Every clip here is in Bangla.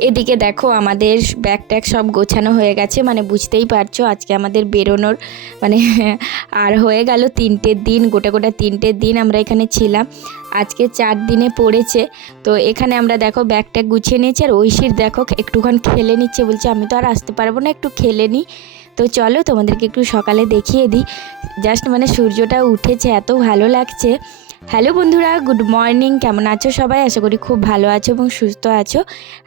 এদিকে দেখো আমাদের ব্যাগ ট্যাগ সব গোছানো হয়ে গেছে মানে বুঝতেই পারছ আজকে আমাদের বেরোনোর মানে আর হয়ে গেল তিনটের দিন, গোটা গোটা তিনটের দিন আমরা এখানে ছিলাম। আজকে চার দিনে পড়েছে, তো এখানে আমরা দেখো ব্যাগ ট্যাগ গুছিয়ে নিয়েছি আর ঐশীর দেখো একটুখানি খেলে নিচ্ছে, বলছে আমি তো আর আসতে পারব না, একটু খেলে নিই। তো চলো তোমাদেরকে একটু সকালে দেখিয়ে দিই। জাস্ট মানে সূর্যটা উঠেছে, এত ভালো লাগছে। হ্যালো বন্ধুরা, গুড মর্নিং। কেমন আছো সবাই? আশা করি খুব ভালো আছো এবং সুস্থ আছো।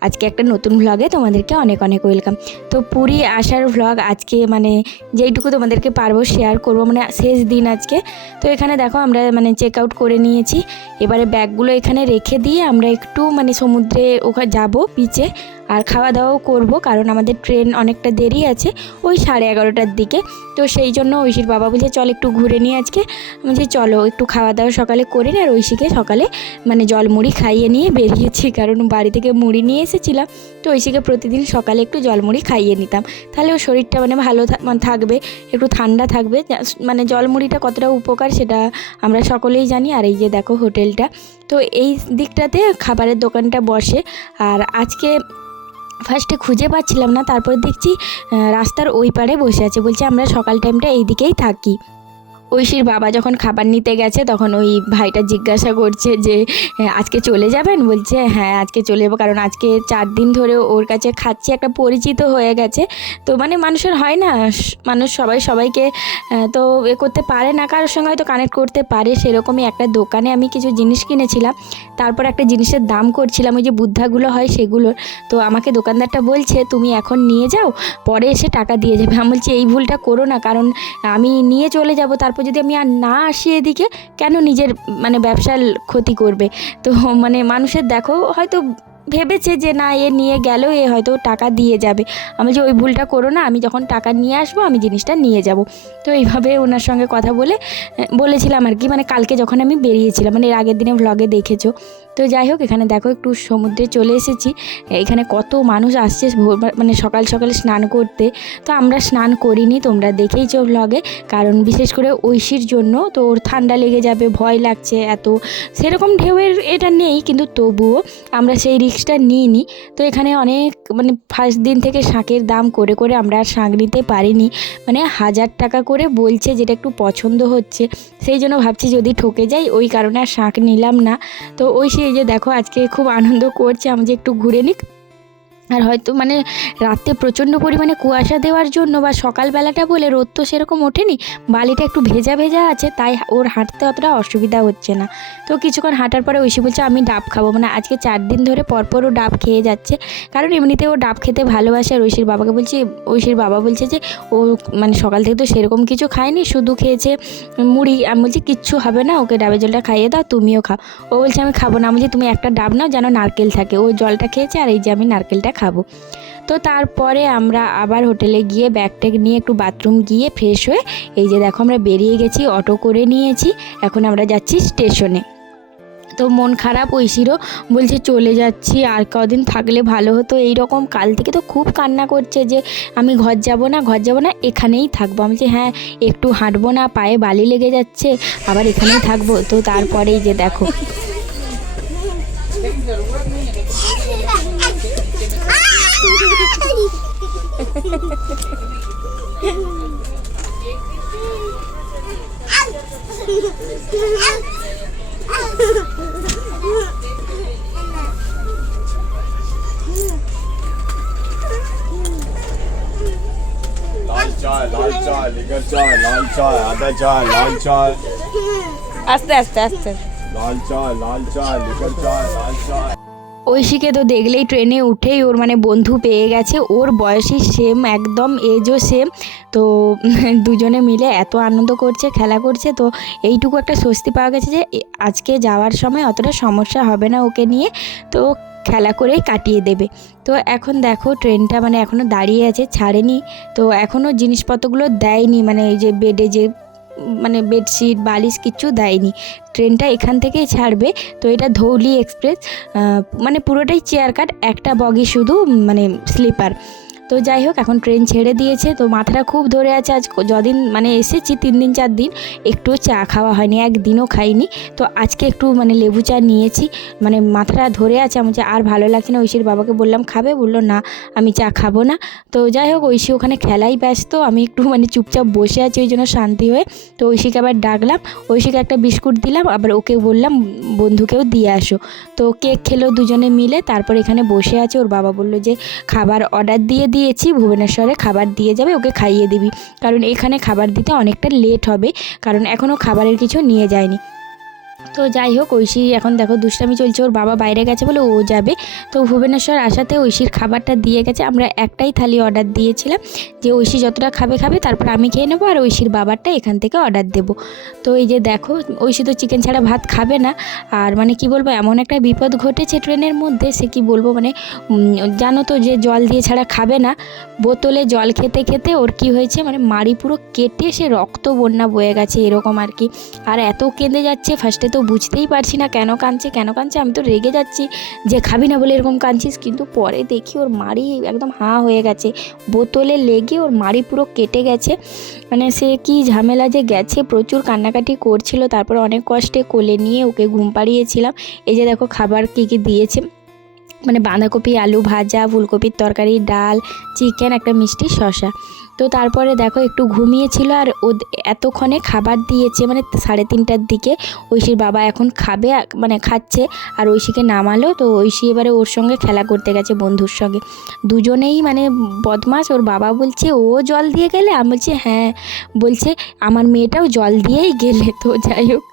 আজকে একটা নতুন ভ্লগে তোমাদেরকে অনেক অনেক ওয়েলকাম তো পুরী আসার ভ্লগ আজকে মানে যেইটুকু তোমাদেরকে পারব শেয়ার করব মানে শেষ দিন আজকে। তো এখানে দেখো আমরা মানে চেক আউট করে নিয়েছি। এবারে ব্যাগগুলো এখানে রেখে দিয়ে আমরা একটু মানে সমুদ্রে ওখানে যাব বিচে আর খাওয়া দাওয়াও করব, কারণ আমাদের ট্রেন অনেকটা দেরি আছে ওই সাড়ে এগারোটার দিকে। তো সেই জন্য ঐশীর বাবা বলছে, চল একটু ঘুরে নিই আজকে। বলছি, চলো, একটু খাওয়া দাওয়া সকালে করে নিই আর ঐশীকে সকালে মানে জল মুড়ি খাইয়ে নিয়ে বেরিয়েছি, কারণ বাড়ি থেকে মুড়ি নিয়ে এসেছিলাম। তো ঐশীকে প্রতিদিন সকালে একটু জল মুড়ি খাইয়ে নিতাম। তাহলে ওর শরীরটা মানে ভালো মানে থাকবে, একটু ঠান্ডা থাকবে। মানে জল মুড়িটা কতটা উপকার সেটা আমরা সকলেই জানি। আর এই যে দেখো হোটেলটা। তো এই দিকটাতে খাবারের দোকানটা বসে। আর আজকে ফার্স্টে খুঁজে পাচ্ছিলাম না, তারপর দেখছি রাস্তার ওই পারে বসে আছে। বলছে, আমরা সকাল টাইমটা এইদিকেই থাকি। ঐশীর বাবা যখন খাবার নিতে গেছে তখন ওই ভাইটা জিজ্ঞাসা করছে যে "হ্যাঁ, আজকে চলে যাবেন? বলছে হ্যাঁ আজকে চলে যাব কারণ আজকে চার দিন ধরে ওর কাছে খাচ্ছি একটা পরিচিত হয়ে গেছে। তো মানে মানুষের হয় না মানুষ সবাই সবাইকে তো এ করতে পারে না কারোর সঙ্গে হয়তো কানেক্ট করতে পারে। সেরকমই একটা দোকানে আমি কিছু জিনিস কিনেছিলাম তারপর একটা জিনিসের দাম করছিলাম ওই যে বুদ্ধাগুলো হয় সেগুলোর। তো আমাকে দোকানদারটা বলছে তুমি এখন নিয়ে যাও পরে এসে টাকা দিয়ে যাবে। আমি বলছি এই ভুলটা করো না কারণ আমি নিয়ে চলে যাব তারপর যদি আমি আর না আসি এদিকে, কেন নিজের মানে ব্যবসার ক্ষতি করবে? তো মানে মানুষের দেখো, হয়তো ভেবেছে যে না, এ নিয়ে গেল, এ হয়তো টাকা দিয়ে যাবে। আমি যে ওই ভুলটা করো না, আমি যখন টাকা নিয়ে আসব, আমি জিনিসটা নিয়ে যাব। তো এইভাবে ওনার সঙ্গে কথা বলে বলেছিলাম আর কি মানে কালকে যখন আমি বেরিয়েছিলাম মানে এর আগের দিনে ভ্লগে দেখেছ। তো যাই হোক, এখানে দেখো একটু সমুদ্রে চলে এসেছি। এখানে কত মানুষ আসছে মানে সকাল সকালে স্নান করতে। তো আমরা স্নান করিনি, তোমরা দেখেই দেখেইছো ভ্লগে কারণ বিশেষ করে ঐশীর জন্য তো ওর ঠান্ডা লেগে যাবে, ভয় লাগছে এত। সেরকম ঢেউয়ের এটা নেই, কিন্তু তবুও আমরা সেই রিক্সটা নিইনি। তো এখানে অনেক মানে ফার্স্ট দিন থেকে শাঁখের দাম করে করে আমরা আর শাঁখ নিতে পারিনি। মানে হাজার টাকা করে বলছে যেটা একটু পছন্দ হচ্ছে। সেই জন্য ভাবছি যদি ঠকে যাই, ওই কারণে আর শাঁখ নিলাম না। তো ওই সেই যে দেখো আজকে খুব আনন্দ করছে, আমি যে একটু ঘুরে নিক। আর হয়তো মানে রাতে প্রচণ্ড পরিমাণে কুয়াশা দেওয়ার জন্য বা সকালবেলাটা বলে রোদ তো সেরকম ওঠেনি, বালিটা একটু ভেজা ভেজা আছে, তাই ওর হাঁটতে অতটা অসুবিধা হচ্ছে না। তো কিছুক্ষণ হাঁটার পরে ঐশী বলছে, আমি ডাব খাব। মানে আজকে চার দিন ধরে পরপর ও ডাব খেয়ে যাচ্ছে। কারণ এমনিতে ও ডাব খেতে ভালোবাসে আর ঐশীর বাবাকে বলছি, ঐশীর বাবা বলছে যে, ও মানে সকাল থেকে তো সেরকম কিছু খায়নি, শুধু খেয়েছে মুড়ি। আমি বলছি, কিচ্ছু হবে না, ওকে ডাবের জলটা খাইয়ে দাও, তুমিও খাও। ও বলছে, আমি খাব না। বলছি, তুমি একটা ডাব নাও, যেন নারকেল থাকে। ও জলটা খেয়েছে আর এই যে আমি নারকেলটা খাব। তো তারপরে আমরা আবার হোটেলে গিয়ে ব্যাগ ট্যাগ নিয়ে একটু বাথরুম গিয়ে ফ্রেশ হয়ে এই যে দেখো আমরা বেরিয়ে গেছি, অটো করে নিয়েছি, এখন আমরা যাচ্ছি স্টেশনে। তো মন খারাপ ঐশিরও বলছে চলে যাচ্ছি, আর কদিন থাকলে ভালো হতো। এই রকম কাল থেকে তো খুব কান্না করছে যে আমি ঘর যাব না, ঘর যাব না, এখানেই থাকব। আমি যে হ্যাঁ একটু হাঁটবো না, পায়ে বালি লেগে যাচ্ছে, আবার এখানেই থাকব। তো তারপরেই যে দেখো আস্তে আস্তে আস্তে লাল চা লাল চা লিকার চা লাল চা ঐশীকে তো দেখলেই ট্রেনে উঠেই ওর মানে বন্ধু পেয়ে গেছে। ওর বয়সী সেম একদম এজও সেম তো দুজনে মিলে এত আনন্দ করছে, খেলা করছে। তো এইটুকু একটা স্বস্তি পাওয়া গেছে যে আজকে যাওয়ার সময় অতটা সমস্যা হবে না ওকে নিয়ে। তো খেলা করেই কাটিয়ে দেবে। তো এখন দেখো ট্রেনটা মানে এখনও দাঁড়িয়ে আছে, ছাড়েনি। তো এখনও জিনিসপত্রগুলো দেয়নি মানে এই যে বেডে যে মানে বেডশিট, বালিশ কিচ্ছু দেয়নি। ট্রেনটা এখান থেকেই ছাড়বে। তো এটা ধৌলি এক্সপ্রেস। মানে পুরোটাই চেয়ার কাট, একটা বগি শুধু মানে স্লিপার। তো যাই হোক, এখন ট্রেন ছেড়ে দিয়েছে। তো মাথাটা খুব ধরে আছে আজ, যদিন মানে এসেছি তিন দিন, চার দিন, একটু চা খাওয়া হয়নি, একদিনও খাইনি। তো আজকে একটু মানে লেবু চা নিয়েছি। মানে মাথাটা ধরে আছে, আমি যে আর ভালো লাগছে না, ঐশীর বাবাকে বললাম, খাবে? বলল, না, আমি চা খাব না। তো যাই হোক, ঐশী ওখানে খেলাই ব্যস্ত, আমি একটু মানে চুপচাপ বসে আছি, ওই জন্য শান্তি হয়ে। তো ঐশীকে আবার ডাকলাম, ঐশীকে একটা বিস্কুট দিলাম, আবার ওকে বললাম, বন্ধুকেও দিয়ে আসো। তো কেক খেলো দুজনে মিলে, তারপর এখানে বসে আছে, ওর বাবা বলল যে, খাবার অর্ডার দিয়ে দিয়েছি, ভুবনেশ্বরে খাবার দিয়ে যাবে, ওকে খাইয়ে দিবি। কারণ এখানে খাবার দিতে অনেকটা লেট হবে, কারণ এখনও খাবারের কিছু নিয়ে যায়নি। তো যাই হোক, ঐশী এখন দেখো দুষ্টামি চলছে, ওর বাবা বাইরে গেছে বলে ও যাবে। তো ভুবনেশ্বর আসাতে ঐশীর খাবারটা দিয়ে গেছে। আমরা একটাই থালি অর্ডার দিয়েছিলাম যে ঐশী যতটা খাবে খাবে, তারপর আমি খেয়ে নেব আর ঐশীর বাবারটা এখান থেকে অর্ডার দেবো। তো এই যে দেখো, ঐশী তো চিকেন ছাড়া ভাত খাবে না। আর মানে কি বলব, এমন একটা বিপদ ঘটেছে ট্রেনের মধ্যে, সে কি বলব মানে জানো তো যে জল দিয়ে ছাড়া খাবে না। বোতলে জল খেতে খেতে ওর কি হয়েছে মানে মাড়ি পুরো কেটে সে রক্ত বন্যা বয়ে গেছে এরকম আর কি। আর এত কেঁদে যাচ্ছে ফার্স্টে তো বুঝতেই পারছি না কেন কাঁদছে কেন কাঁদছে, আমি তো রেগে যাচ্ছি। যে খাবি না বলে এরকম কাঁদছিস, কিন্তু পরে দেখি ওর মাড়ি একদম হাঁ হয়ে গেছে। বোতলে লেগে ওর মাড়ি পুরো কেটে গেছে। মানে সে কি ঝামেলা যে গেছে, প্রচুর কান্নাকাটি করছিল, তারপর অনেক কষ্টে কোলে নিয়ে ওকে ঘুম পাড়িয়েছিলাম। এই যে দেখো খাবার কী কী দিয়েছে। মানে বাঁধাকপি, আলু ভাজা, ফুলকপির তরকারি, ডাল, চিকেন, একটা মিষ্টি শসা। তো তারপরে দেখো একটু ঘুমিয়েছিল আর ও এতক্ষণে খাবার দিয়েছে মানে সাড়ে তিনটার দিকে। ঐশীর বাবা এখন খাবে মানে খাচ্ছে আর ঐশীকে নামালো। তো ঐশী এবারে ওর সঙ্গে খেলা করতে গেছে বন্ধুর সঙ্গে। দুজনেই মানে বদমাস ওর বাবা বলছে, ও জল দিয়ে গেলে? আমি বলছি হ্যাঁ। বলছে, আমার মেয়েটাও জল দিয়েই গেলে। তো যাই হোক,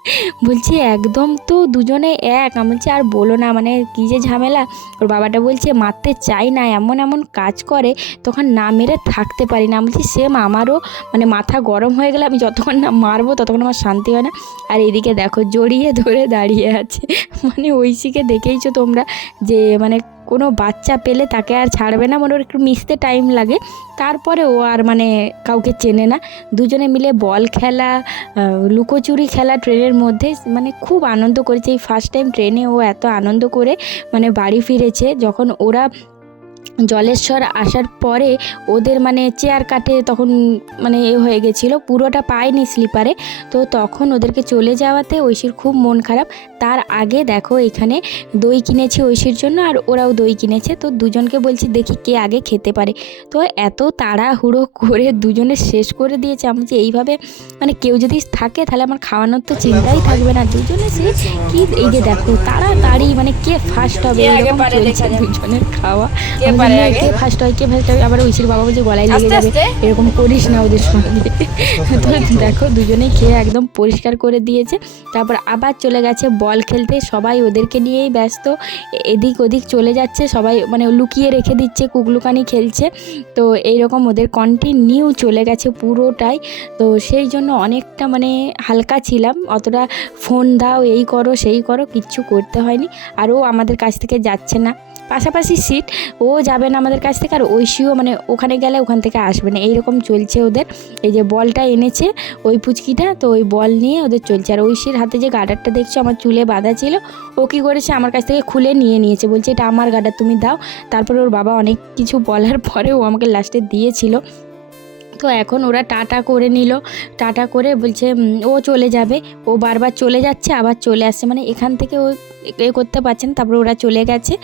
বলছি, একদম তো দুজনে এক। আমি বলছি, আর বলো না মানে কী যে ঝামেলা? ওর বাবাটা বলছে, মারতে চাই না, এমন এমন কাজ করে, তখন না মেরে থাকতে পারি না। বলছি সেম আমারও মানে মাথা গরম হয়ে গেলে আমি যতক্ষণ না মারবো ততক্ষণ আমার শান্তি হয় না। আর এদিকে দেখো, জড়িয়ে ধরে দাঁড়িয়ে আছে। মানে ঐশীকে দেখেইছো তোমরা যে মানে কোনো বাচ্চা পেলে তাকে আর ছাড়বে না মানে ওর একটু মিশতে টাইম লাগে। তারপরে ও আর মানে কাউকে চেনে না। দুজনে মিলে বল খেলা লুকোচুরি খেলা ট্রেনের মধ্যে মানে খুব আনন্দ করেছে। এই ফার্স্ট টাইম ট্রেনে ও এত আনন্দ করে মানে বাড়ি ফিরেছে। যখন ওরা জলেশ্বর আসার পরে ওদের মানে চেয়ার কাটে তখন মানে এ হয়ে গেছিল পুরোটা পায়নি স্লিপারে তো তখন ওদেরকে চলে যাওয়াতে ঐশীর খুব মন খারাপ। তার আগে দেখো এখানে দই কিনেছি ঐশীর জন্য আর ওরাও দই কিনেছে। তো দুজনকে বলছি দেখি কে আগে খেতে পারে। তো এত তাড়াহুড়ো করে দুজনে শেষ করে দিয়েছে। আমি যে এইভাবে মানে কেউ যদি থাকে তাহলে আমার খাওয়ানোর তো চিন্তাই থাকবে না। দুজনে সে কি এই যে দেখো তাড়াতাড়ি মানে কে ফার্স্ট হবে? এরকম চলছে দুজনের খাওয়া। পারে আগে? ফার্স্ট হয় কে ফার্স্ট হয় আবার ঐশীর বাবা বলছে গলায় লেগে যাবে। এরকম করিস না ওদের সঙ্গে। তো দেখো দুজনেই খেয়ে একদম পরিষ্কার করে দিয়েছে। তারপর আবার চলে গেছে বল খেলতে। সবাই ওদেরকে নিয়েই ব্যস্ত। এদিক ওদিক চলে যাচ্ছে। সবাই মানে লুকিয়ে রেখে দিচ্ছে কুকলুকানি খেলছে। তো এইরকম ওদের কন্টিনিউ চলে গেছে পুরোটাই। তো সেই জন্য অনেকটা মানে হালকা ছিলাম। অতটা ফোন দাও এই করো সেই করো কিচ্ছু করতে হয়নি। আর ও আমাদের কাছ থেকে যাচ্ছে না। পাশাপাশি সিট ও যাবে না আমাদের কাছ থেকে আর ঐশীও মানে ওখানে গেলে ওখান থেকে আসবে না। এইরকম চলছে ওদের। এই যে বলটা এনেছে ওই পুচকিটা, তো ওই বল নিয়ে ওদের চলছে। আর ঐশীর হাতে যে গার্ডারটা দেখছ, আমার চুলে বাঁধা ছিল, ও কী করেছে আমার কাছ থেকে খুলে নিয়ে নিয়েছে। বলছে, এটা আমার গার্ডার তুমি দাও। তারপরে ওর বাবা অনেক কিছু বলার পরে ও আমাকে লাস্টে দিয়েছিল। তো এখন ওরা টাটা করে নিল। টাটা করে বলছে ও চলে যাবে। ও বারবার চলে যাচ্ছে, আবার চলে আসছে। মানে এখান থেকে ও এ করতে পারছেন, তারপরে ওরা চলে গেছে।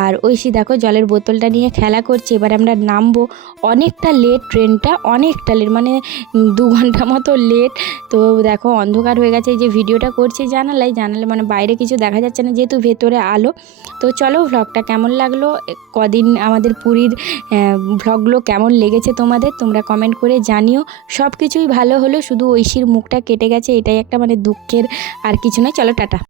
আর ঐশী দেখো জলের বোতলটা নিয়ে খেলা করছে। এবার আমরা নামবো অনেকটা লেট ট্রেনটা অনেকটা লেট মানে দু ঘণ্টা মতো লেট তো দেখো অন্ধকার হয়ে গেছে যে ভিডিওটা করছি জানালাই জানালে মানে বাইরে কিছু দেখা যাচ্ছে না, যেহেতু ভেতরে আলো। তো চলো ভ্লগটা কেমন লাগল? কদিন আমাদের পুরীর ভ্লগগুলো কেমন লেগেছে তোমাদের? তোমরা কমেন্ট করে জানিও। সব কিছুই ভালো হলো, শুধু ঐশীর মুখটা কেটে গেছে, এটাই একটা মানে দুঃখের আর কিছু নয়। চলো টাটা।